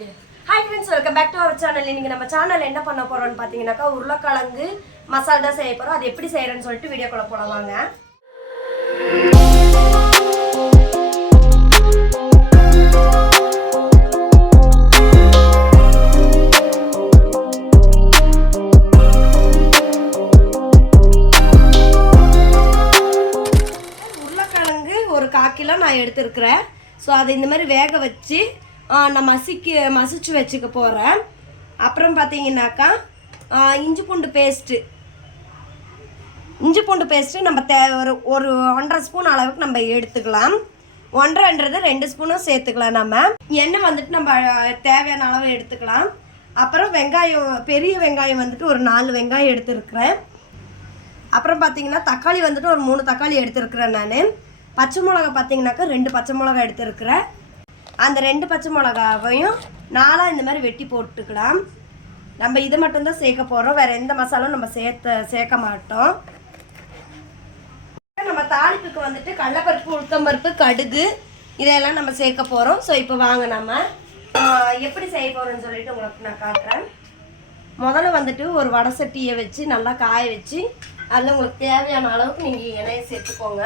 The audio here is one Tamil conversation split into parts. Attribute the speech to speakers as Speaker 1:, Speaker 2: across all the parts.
Speaker 1: Hi friends welcome back to our channel இன்றைக்கி நம்ம சேனல் என்ன பண்ண போகிறோம்னு பார்த்தீங்கன்னாக்கா உருளைக்கிழங்கு மசாலா தான் செய்ய போகிறோம் அது எப்படி செய்கிறேன்னு சொல்லிட்டு வீடியோ போலாம் வாங்க. உருளைக்கிழங்கு ஒரு கால் கிலோ நான் எடுத்துருக்கிறேன். ஸோ அதை இந்த மாதிரி வேக வச்சு நான் மசிக்க மசிச்சு வச்சுக்க போகிறேன் அப்புறம் பார்த்தீங்கன்னாக்கா இஞ்சி பூண்டு பேஸ்ட்டு இஞ்சி பூண்டு பேஸ்ட்டு நம்ம தே ஒரு ஒரு ஒன்றரை ஸ்பூன் அளவுக்கு நம்ம எடுத்துக்கலாம். ஒன்றரைன்றது ரெண்டு ஸ்பூனும் சேர்த்துக்கலாம் நம்ம. எண்ணெய் வந்துட்டு நம்ம தேவையான அளவு எடுத்துக்கலாம். அப்புறம் வெங்காயம் பெரிய வெங்காயம் வந்துட்டு ஒரு நாலு வெங்காயம் எடுத்துருக்குறேன். அப்புறம் பார்த்தீங்கன்னா தக்காளி வந்துட்டு ஒரு மூணு தக்காளி எடுத்துருக்குறேன் நான். பச்சை மிளகா பார்த்தீங்கன்னாக்கா ரெண்டு பச்சை மிளகா எடுத்துருக்குறேன். அந்த ரெண்டு பச்சை மிளகாவையும் நாலாக இந்த மாதிரி வெட்டி போட்டுக்கலாம். நம்ம இது மட்டும்தான் சேர்க்க போகிறோம் வேறு எந்த மசாலாவும் நம்ம சேர்த்த சேர்க்க மாட்டோம். நம்ம தாளிப்புக்கு வந்துட்டு கடலப்பருப்பு உளுத்தம்பருப்பு கடுகு இதையெல்லாம் நம்ம சேர்க்க போகிறோம் ஸோ இப்போ வாங்க நம்ம. எப்படி செய்ய போகிறோம்னு சொல்லிட்டு உங்களுக்கு நான் காட்டுறேன். முதல்ல வந்துட்டு ஒரு வடை சட்டியை வச்சு நல்லா காய வச்சு அதில் உங்களுக்கு தேவையான அளவுக்கு நீங்கள் எண்ணெயை சேர்த்துக்கோங்க.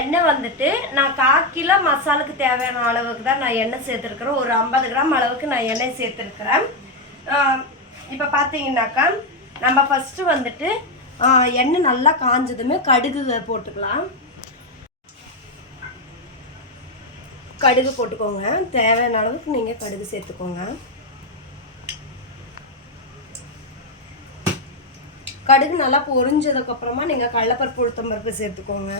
Speaker 1: எண்ணெய் வந்துட்டு நான் கால் கிலோ மசாலுக்கு தேவையான அளவுக்கு தான் நான் எண்ணெய் சேர்த்துருக்குறேன். ஒரு ஐம்பது கிராம் அளவுக்கு நான் எண்ணெய் சேர்த்துருக்குறேன். இப்போ பார்த்தீங்கன்னாக்கா நம்ம ஃபஸ்ட்டு வந்துட்டு எண்ணெய் நல்லா காஞ்சதுமே கடுகு போட்டுக்கலாம். கடுகு போட்டுக்கோங்க. தேவையான அளவுக்கு நீங்கள் கடுகு சேர்த்துக்கோங்க. கடுகு நல்லா பொரிஞ்சதுக்கு அப்புறமா நீங்கள் கடலப்பருப்பு உளுத்தம் பருப்பு சேர்த்துக்கோங்க.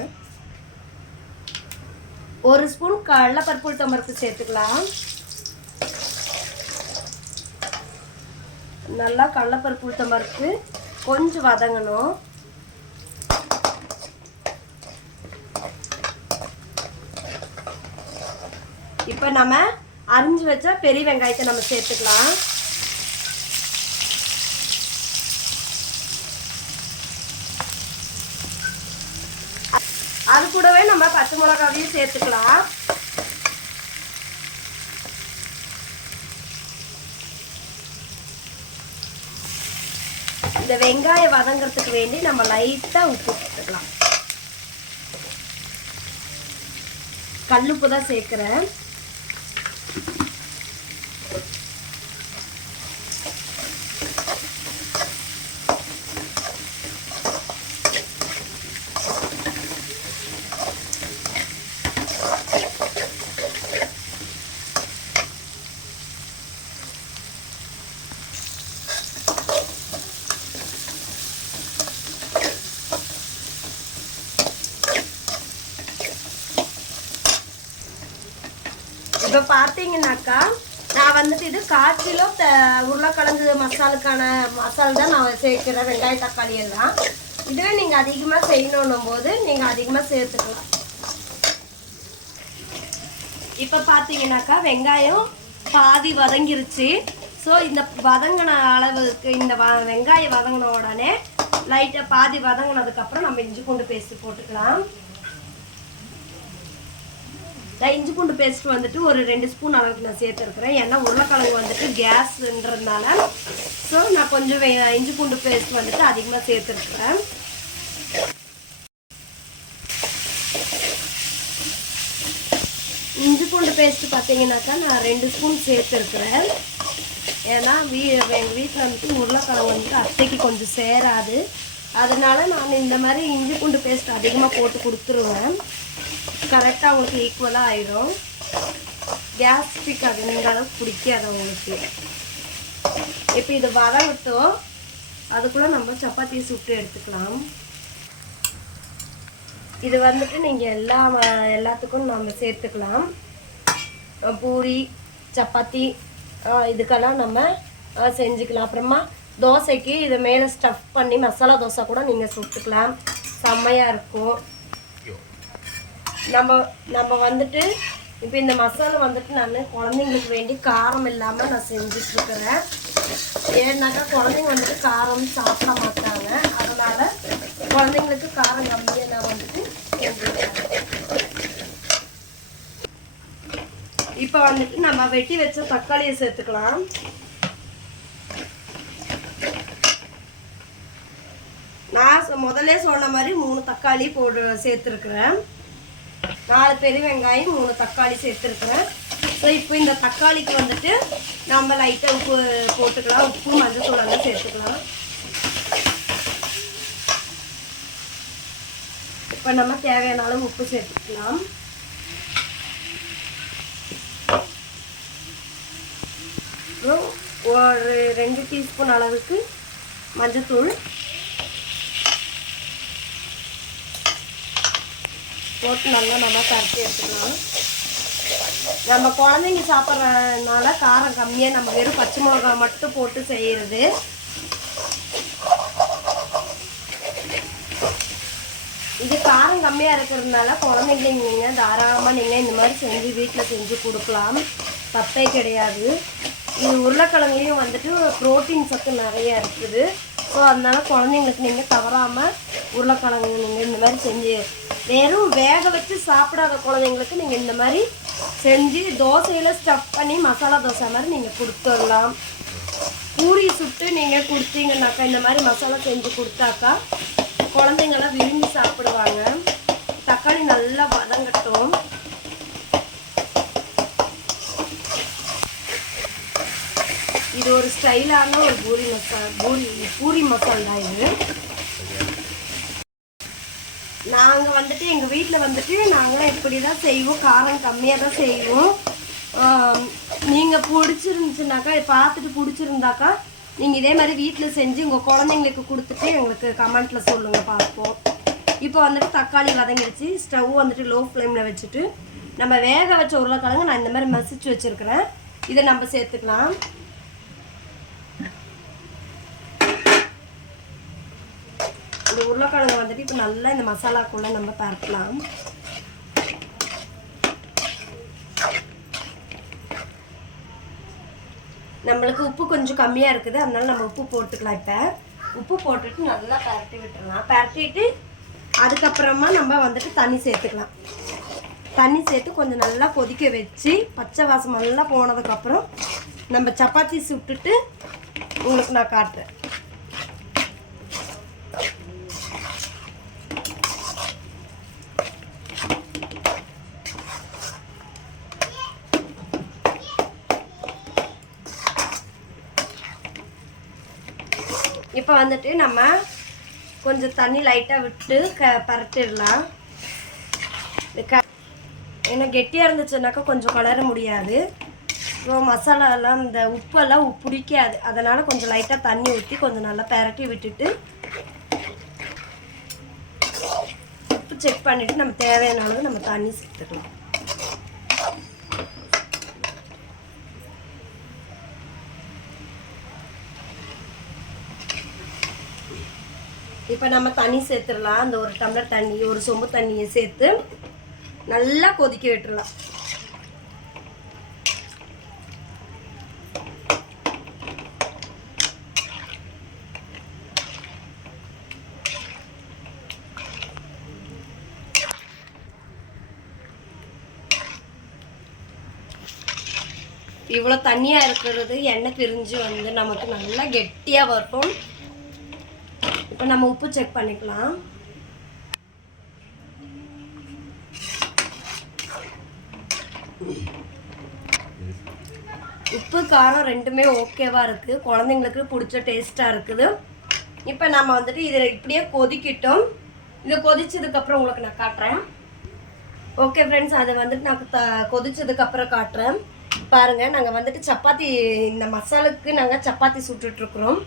Speaker 1: ஒரு ஸ்பூன் கடலப்பருப்பு உளுத்தம்பருப்பு சேர்த்துக்கலாம். நல்லா கடலப்பருப்பு உளுத்தம்பருப்பு கொஞ்சம் வதங்கணும். இப்போ நம்ம அரிஞ்சு வச்ச பெரிய வெங்காயத்தை நம்ம சேர்த்துக்கலாம் அது கொஞ்சமாக பச்சை மிளகாவையும் சேர்த்துக்கலாம். இந்த வெங்காயம் வதங்கிறதுக்கு வேண்டி நம்ம லைட்டா உப்பு போட்டுக்கலாம். கல்லுப்பு தான் சேர்க்குறேன். இப்போ பார்த்தீங்கன்னாக்கா நான் வந்துட்டு இது கால் கிலோ த உருளைக்கிழங்கு மசாலுக்கான மசால் தான் நான் சேர்க்கிறேன் வெங்காய தக்காளி எல்லாம். இதுவே நீங்கள் அதிகமாக செய்யணும் போது நீங்கள் அதிகமாக சேர்த்துக்கலாம். இப்போ பார்த்தீங்கன்னாக்கா வெங்காயம் பாதி வதங்கிருச்சு. ஸோ இந்த வதங்கின அளவுக்கு இந்த வ வெங்காயம் வதங்கின உடனே லைட்டாக பாதி வதங்கினதுக்கப்புறம் நம்ம இஞ்சி பூண்டு பேஸ்ட்டு போட்டுக்கலாம். நான் இஞ்சி பூண்டு பேஸ்ட் வந்துட்டு ஒரு ரெண்டு ஸ்பூன் அளவுக்கு நான் சேர்த்துருக்குறேன். ஏன்னா உருளைக்கிழங்கு வந்துட்டு கேஸ்ன்றதுனால ஸோ நான் கொஞ்சம் இஞ்சி பூண்டு பேஸ்ட் வந்துட்டு அதிகமாக சேர்த்துருக்குறேன். பேஸ்ட்டு பார்த்தீங்கன்னாக்கா நான் ரெண்டு ஸ்பூன் சேர்த்துருக்குறேன். ஏன்னா வீ எங்கள் வீட்டில் வந்துட்டு உருளைக்கிழங்கு வந்துட்டு அத்தைக்கு கொஞ்சம் சேராது. அதனால் நான் இந்த மாதிரி இஞ்சி பூண்டு பேஸ்ட் அதிகமாக போட்டு கொடுத்துருவேன். கரெக்டாக அவங்களுக்கு ஈக்குவலாக ஆயிடும் கேஸ்ட்ரிக் அது இந்த அளவுக்கு பிடிக்காது அவங்களுக்கு இப்போ இது வதங்கட்டும். அதுக்குள்ளே நம்ம சப்பாத்தி சுட்டு எடுத்துக்கலாம். இது வந்துட்டு நீங்கள் எல்லா எல்லாத்துக்கும் நம்ம சேர்த்துக்கலாம். பூரி சப்பாத்தி இதுக்கெல்லாம் நம்ம செஞ்சுக்கலாம். அப்புறமா தோசைக்கு இதை மேலே ஸ்டஃப் பண்ணி மசாலா தோசை கூட நீங்கள் சுட்டுக்கலாம். செம்மையாக இருக்கும். நம்ம நம்ம வந்துட்டு இப்போ இந்த மசாலா வந்துட்டு நான் குழந்தைங்களுக்கு வேண்டி காரம் இல்லாமல் நான் செஞ்சிட்ருக்கிறேன் ஏன்னாக்கா குழந்தைங்க வந்துட்டு காரம் சாப்பிட மாட்டாங்க. அதனால் குழந்தைங்களுக்கு காரம் கம்மியாக நான் வந்துட்டு செஞ்சுருக்கேன் இப்போ வந்துட்டு நம்ம வெட்டி வச்ச தக்காளியை சேர்த்துக்கலாம். நான் முதல்ல சொன்ன மாதிரி மூணு தக்காளி போடு சேர்த்துருக்குறேன். நாலு பெரிய வெங்காயம் மூணு தக்காளி சேர்த்துருக்குறேன். ஸோ இப்போ இந்த தக்காளிக்கு வந்துட்டு நம்ம லைட்டாக உப்பு போட்டுக்கலாம். உப்பு மஞ்சள் தூளெல்லாம் சேர்த்துக்கலாம். இப்போ நம்ம தேவையான அளவு உப்பு சேர்த்துக்கலாம். அப்புறம் ஒரு ரெண்டு டீஸ்பூன் அளவுக்கு மஞ்சத்தூள். போட்டு நல்லா நம்ம கரைச்சி எடுத்துக்கலாம். நம்ம குழந்தைங்க சாப்பிட்றதுனால காரம் கம்மியாக நம்ம வெறும் பச்சை மிளகாய் மட்டும் போட்டு செய்கிறது இது காரம் கம்மியாக இருக்கிறதுனால குழந்தைங்களுக்கு நீங்கள் தாராளமாக நீங்கள் இந்த மாதிரி செஞ்சு வீட்டில் செஞ்சு கொடுக்கலாம். தப்பே கிடையாது. இது உருளைக்கிழங்குலேயும் வந்துட்டு ப்ரோட்டீன் சத்து நிறைய இருக்குது. ஸோ அதனால் குழந்தைங்களுக்கு நீங்கள் தவறாமல் உருளைக்கிழங்கு நீங்கள் இந்த மாதிரி செஞ்சு வெறும் வேக வச்சு சாப்பிடாத குழந்தைங்களுக்கு நீங்கள் இந்த மாதிரி செஞ்சு தோசையில் ஸ்டஃப் பண்ணி மசாலா தோசை மாதிரி நீங்கள் கொடுத்துடலாம். பூரி சுட்டு நீங்கள் கொடுத்தீங்கன்னாக்கா இந்த மாதிரி மசாலா செஞ்சு கொடுத்தாக்கா குழந்தைங்களாம் விரும்பி சாப்பிடுவாங்க. தக்காளி நல்லா வதங்கட்டும். இது ஒரு ஸ்டைலான ஒரு பூரி மசாலா பூரி பூரி மசாலா இது. நாங்கள் வந்துட்டு எங்கள் வீட்டில் வந்துட்டு நாங்களும் இப்படி தான் செய்வோம். காரம் கம்மியாக தான் செய்வோம் நீங்கள் பிடிச்சிருந்துச்சுனாக்கா பார்த்துட்டு பிடிச்சிருந்தாக்கா நீங்கள் இதே மாதிரி வீட்டில் செஞ்சு உங்கள் குழந்தைங்களுக்கு கொடுத்துட்டு எங்களுக்கு கமெண்ட்டில் சொல்லுங்கள் பார்ப்போம். இப்போ வந்துட்டு தக்காளி வதங்கிடுச்சு. ஸ்டவ் வந்துட்டு லோ ஃப்ளேமில் வச்சுட்டு நம்ம வேக வச்ச உருளைக்கிழங்கு நான் இந்த மாதிரி மசிச்சு வச்சுருக்கிறேன். இதை நம்ம சேர்த்துக்கலாம் இந்த உருளைக்கிழங்கு வந்துட்டு இப்போ நல்லா இந்த மசாலாக்குள்ளே நம்ம பரட்டலாம். நம்மளுக்கு உப்பு கொஞ்சம் கம்மியாக இருக்குது. அதனால நம்ம உப்பு போட்டுக்கலாம் இப்போ. உப்பு போட்டுட்டு நல்லா பரட்டி விட்டுறலாம். பரட்டிட்டு அதுக்கப்புறமா நம்ம வந்துட்டு தண்ணி சேர்த்துக்கலாம். தண்ணி சேர்த்து கொஞ்சம் நல்லா கொதிக்க வச்சு பச்சை வாசம் நல்லா போனதுக்கப்புறம் நம்ம சப்பாத்தி சுட்டுட்டு உங்களுக்கு நான் காட்டுறேன். இப்போ வந்துட்டு நம்ம கொஞ்சம் தண்ணி லைட்டாக விட்டு க பரட்டிடலாம். இது க ஏன்னா கெட்டியாக இருந்துச்சுனாக்கா கொஞ்சம் கலர முடியாது. அப்புறம் மசாலாலாம் இந்த உப்பெல்லாம் பிடிக்காது. அதனால் கொஞ்சம் லைட்டாக தண்ணி ஊற்றி கொஞ்சம் நல்லா பரட்டி விட்டுட்டு உப்பு செக் பண்ணிவிட்டு நம்ம தேவையான அளவு நம்ம தண்ணி சேர்த்துக்கலாம். இப்போ நம்ம தண்ணி சேர்த்துடலாம். அந்த ஒரு டம்ளர் தண்ணி ஒரு சொம்பு தண்ணியை சேர்த்து நல்லா கொதிக்க விட்டுடலாம் இவ்வளோ தண்ணியாக இருக்கிறது எண்ணெய் பிரிஞ்சு வந்து நமக்கு நல்லா கெட்டியாக வரும் இப்போ நம்ம உப்பு செக் பண்ணிக்கலாம். உப்பு காரம் ரெண்டுமே ஓகேவாக இருக்குது குழந்தைங்களுக்கு பிடிச்ச டேஸ்ட்டாக இருக்குது. இப்போ நம்ம வந்துட்டு இதில் இப்படியே கொதிக்கிட்டோம். இதை கொதிச்சதுக்கப்புறம் உங்களுக்கு நான் காட்டுறேன். ஓகே ஃப்ரெண்ட்ஸ் அதை வந்துட்டு நான் த கொதிச்சதுக்கப்புறம் காட்டுறேன். பாருங்கள் நாங்கள் வந்துட்டு சப்பாத்தி இந்த மசாலுக்கு நாங்கள் சப்பாத்தி சுட்டுட்ருக்குறோம்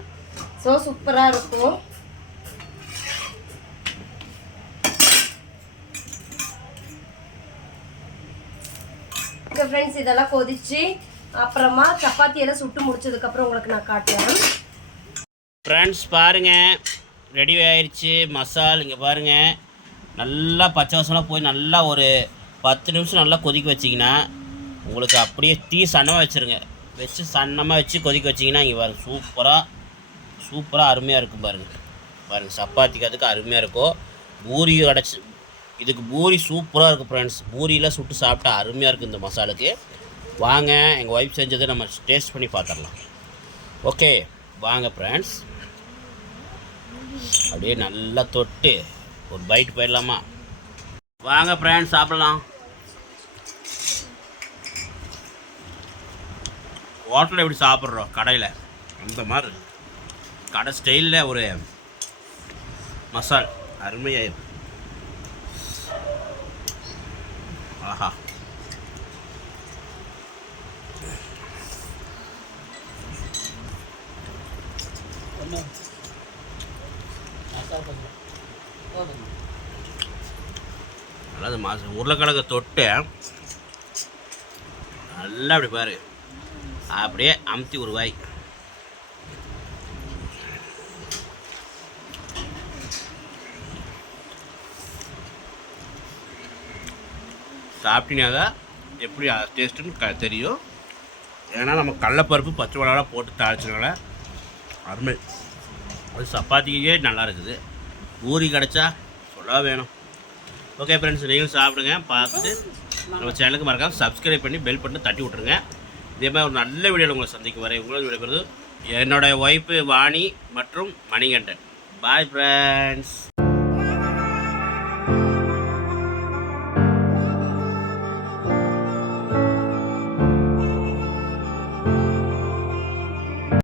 Speaker 1: ஸோ சூப்பராக இருக்கும். ஓகே ஃப்ரெண்ட்ஸ் இதெல்லாம் கொதிச்சு அப்புறமா சப்பாத்தியெல்லாம் சுட்டு முடிச்சதுக்கப்புறம் உங்களுக்கு நான் காட்டுறேன்.
Speaker 2: ஃப்ரெண்ட்ஸ் பாருங்கள் ரெடி ஆயிடுச்சு மசால் இங்கே பாருங்கள் நல்லா பச்சை வாசம்லாம் போய் நல்லா ஒரு பத்து நிமிஷம் நல்லா கொதிக்க வச்சிங்கன்னா உங்களுக்கு அப்படியே தீ சன்னமாக வச்சுருங்க. வச்சு சன்னமாக வச்சு கொதிக்க வச்சிங்கன்னா இங்கே பாருங்க சூப்பராக சூப்பராக அருமையாக இருக்கும் பாருங்கள் பாருங்கள் சப்பாத்திக்கு அதுக்கு அருமையாக இருக்கும். பூரி அடைச்சி இதுக்கு பூரி சூப்பராக இருக்கும் ஃப்ரெண்ட்ஸ் பூரியில் சுட்டு சாப்பிட்டா அருமையாக இருக்கும் இந்த மசாலுக்கு. வாங்க எங்கள் ஒய்ஃப் செஞ்சதை நம்ம டேஸ்ட் பண்ணி பார்த்துடலாம். ஓகே வாங்க ஃப்ரெண்ட்ஸ் அப்படியே நல்லா தொட்டு ஒரு பைட் போயிடலாமா? வாங்க ஃப்ரெண்ட்ஸ் சாப்பிடலாம். ஹோட்டலில் எப்படி சாப்பிட்றோம்? கடையில். அந்த மாதிரி. கடை ஸ்டைலில் ஒரு மசால். அருமையாக ஆஹா நல்லது மாசு மாசம் உருளைக்கிழங்கு தொட்டு நல்லா அப்படி பாரு. அப்படியே அமுத்தி ஒரு வாய். சாப்பிட்டீங்கன்னா எப்படி டேஸ்ட்டுன்னு க தெரியும். ஏன்னா நம்ம கடலப்பருப்பு பச்சை மிளகாலாம் போட்டு தாளிச்சதுனால அருமை. அது சப்பாத்திக்கே நல்லா இருக்குது. பூரி கிடச்சா சொல்ல வேணும். ஓகே ஃப்ரெண்ட்ஸ் நீங்களும் சாப்பிடுங்க. பார்த்துட்டு நம்ம சேனலுக்கு மறக்காமல் சப்ஸ்கிரைப் பண்ணி பெல் பட்டன் தட்டி விட்ருங்க இதே மாதிரி ஒரு நல்ல வீடியோவில் உங்களை சந்திக்கும் வரை உங்களோட விடைபெறுது என்னோடய ஒய்ஃபு வாணி மற்றும் மணிகண்டன். Bye friends